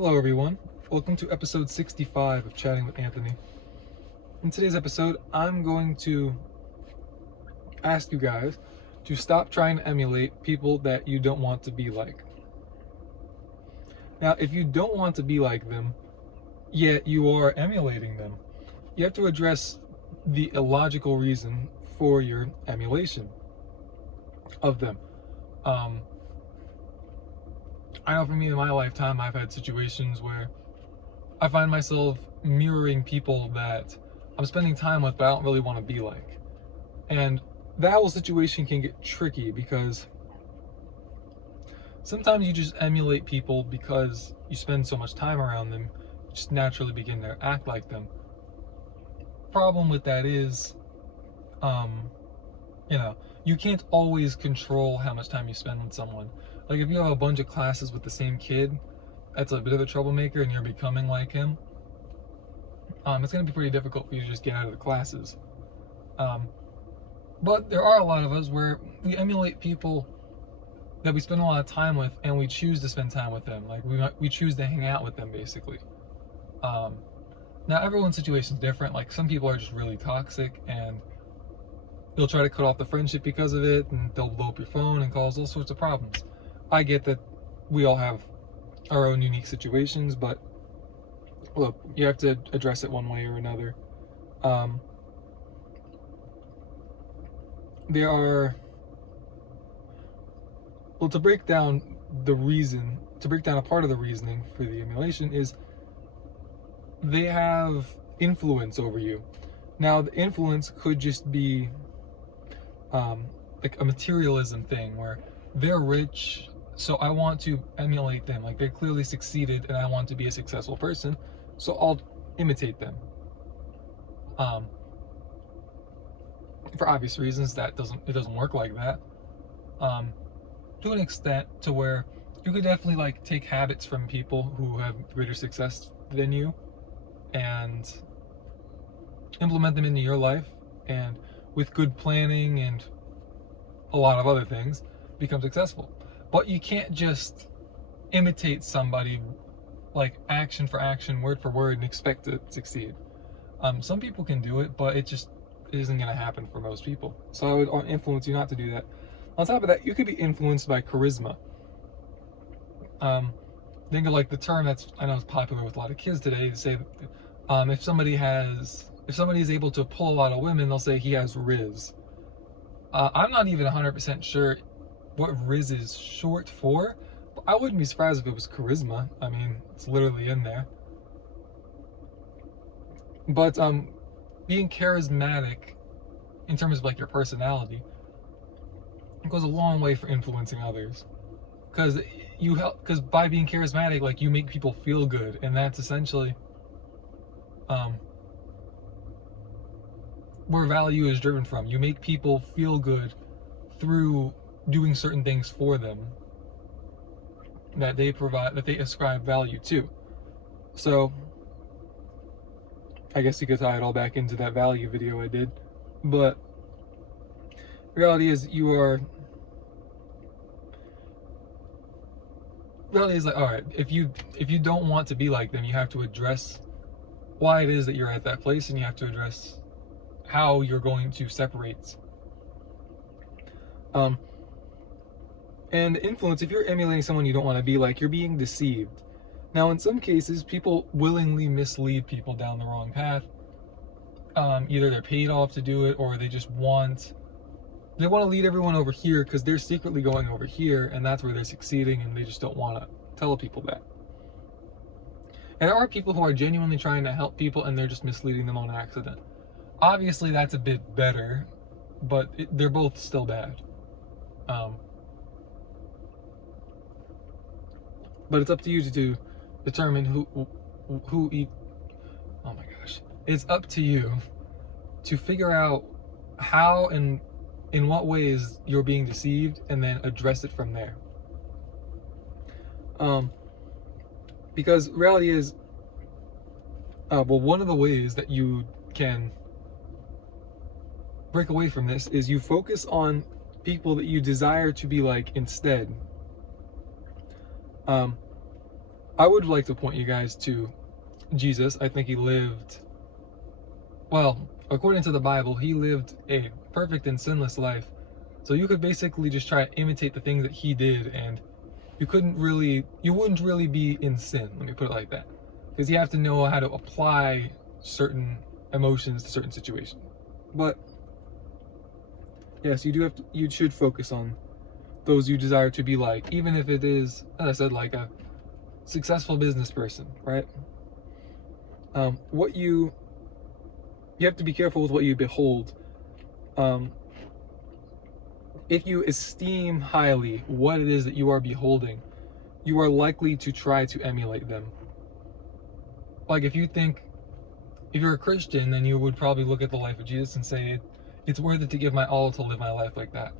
Hello everyone, welcome to episode 65 of Chatting with Anthony. In today's episode, I'm going to ask you guys to stop trying to emulate people that you don't want to be like. Now, if you don't want to be like them, yet you are emulating them, you have to address the illogical reason for your emulation of them. I know for me in my lifetime, I've had situations where I find myself mirroring people that I'm spending time with, but I don't really want to be like. And that whole situation can get tricky because sometimes you just emulate people because you spend so much time around them, you just naturally begin to act like them. Problem with that is, you can't always control how much time you spend with someone. Like if you have a bunch of classes with the same kid that's a bit of a troublemaker and you're becoming like him, it's going to be pretty difficult for you to just get out of the classes. But there are a lot of us where we emulate people that we spend a lot of time with and we choose to spend time with them. Like we choose to hang out with them basically. Now everyone's situation is different. Like some people are just really toxic and they'll try to cut off the friendship because of it, and they'll blow up your phone and cause all sorts of problems. I get that we all have our own unique situations, but look, you have to address it one way or another. To break down a part of the reasoning for the emulation is they have influence over you. Now, the influence could just be like a materialism thing where they're rich, so I want to emulate them. Like they clearly succeeded and I want to be a successful person, so I'll imitate them. For obvious reasons, it doesn't work like that. To an extent to where you could definitely like take habits from people who have greater success than you and implement them into your life, and with good planning and a lot of other things become successful. But you can't just imitate somebody like action for action, word for word, and expect to succeed. Some people can do it, but it isn't going to happen for most people. So I would influence you not to do that. On top of that, you could be influenced by charisma. Think of like the term that's I know is popular with a lot of kids today to say if somebody is able to pull a lot of women, they'll say he has Riz. I'm not even 100% sure what Riz is short for, but I wouldn't be surprised if it was charisma. I mean, it's literally in there. But being charismatic in terms of like your personality, it goes a long way for influencing others. Because by being charismatic, like you make people feel good, and that's essentially where value is driven from. You make people feel good through doing certain things for them that they ascribe value to. So I guess you could tie it all back into that value video I did, but the reality is like, all right, if you don't want to be like them, you have to address why it is that you're at that place, and you have to address how you're going to separate. And influence, if you're emulating someone you don't want to be like, you're being deceived. Now, in some cases, people willingly mislead people down the wrong path. Either they're paid off to do it, or they just want to lead everyone over here because they're secretly going over here, and that's where they're succeeding, and they just don't want to tell people that. And there are people who are genuinely trying to help people, and they're just misleading them on accident. Obviously, that's a bit better, but they're both still bad. But it's up to you to determine who eat. Oh my gosh! It's up to you to figure out how and in what ways you're being deceived, and then address it from there. Because reality is, one of the ways that you can break away from this is you focus on people that you desire to be like instead. I would like to point you guys to Jesus. I think he lived, well, according to the Bible, he lived a perfect and sinless life. So you could basically just try to imitate the things that he did, and you wouldn't really be in sin, let me put it like that. Because you have to know how to apply certain emotions to certain situations. But yes, you should focus on those you desire to be like, even if it is, as I said, like a successful business person, right? What you have to be careful with what you behold. If you esteem highly what it is that you are beholding, you are likely to try to emulate them. Like if you're a Christian, then you would probably look at the life of Jesus and say, it's worth it to give my all to live my life like that.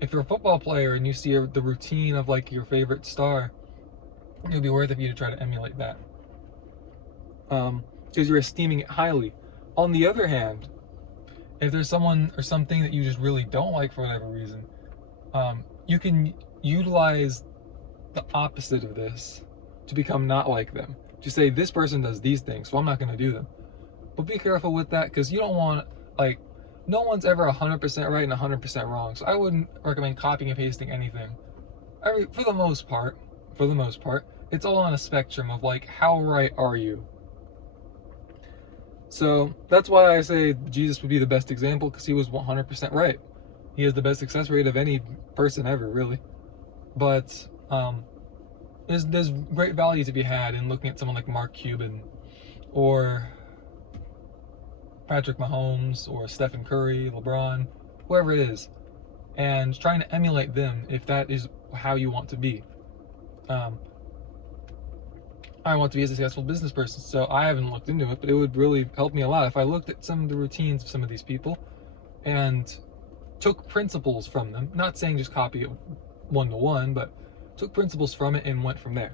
If you're a football player and you see the routine of like your favorite star, it would be worth it for you to try to emulate that. Because you're esteeming it highly. On the other hand, if there's someone or something that you just really don't like for whatever reason, you can utilize the opposite of this to become not like them. To say, this person does these things, so I'm not going to do them. But be careful with that, because you don't want, like, no one's ever 100% right and 100% wrong. So I wouldn't recommend copying and pasting anything. For the most part, it's all on a spectrum of like, how right are you? So that's why I say Jesus would be the best example, because he was 100% right. He has the best success rate of any person ever, really. But there's great value to be had in looking at someone like Mark Cuban or Patrick Mahomes or Stephen Curry, LeBron, whoever it is, and trying to emulate them if that is how you want to be. I want to be a successful business person, so I haven't looked into it, but it would really help me a lot if I looked at some of the routines of some of these people and took principles from them. Not saying just copy it one-to-one, but took principles from it and went from there.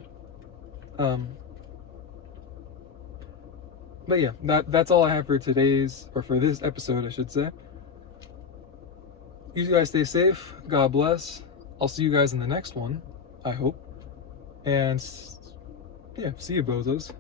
But yeah, that's all I have for this episode, I should say. You guys stay safe. God bless. I'll see you guys in the next one, I hope. And yeah, see you, bozos.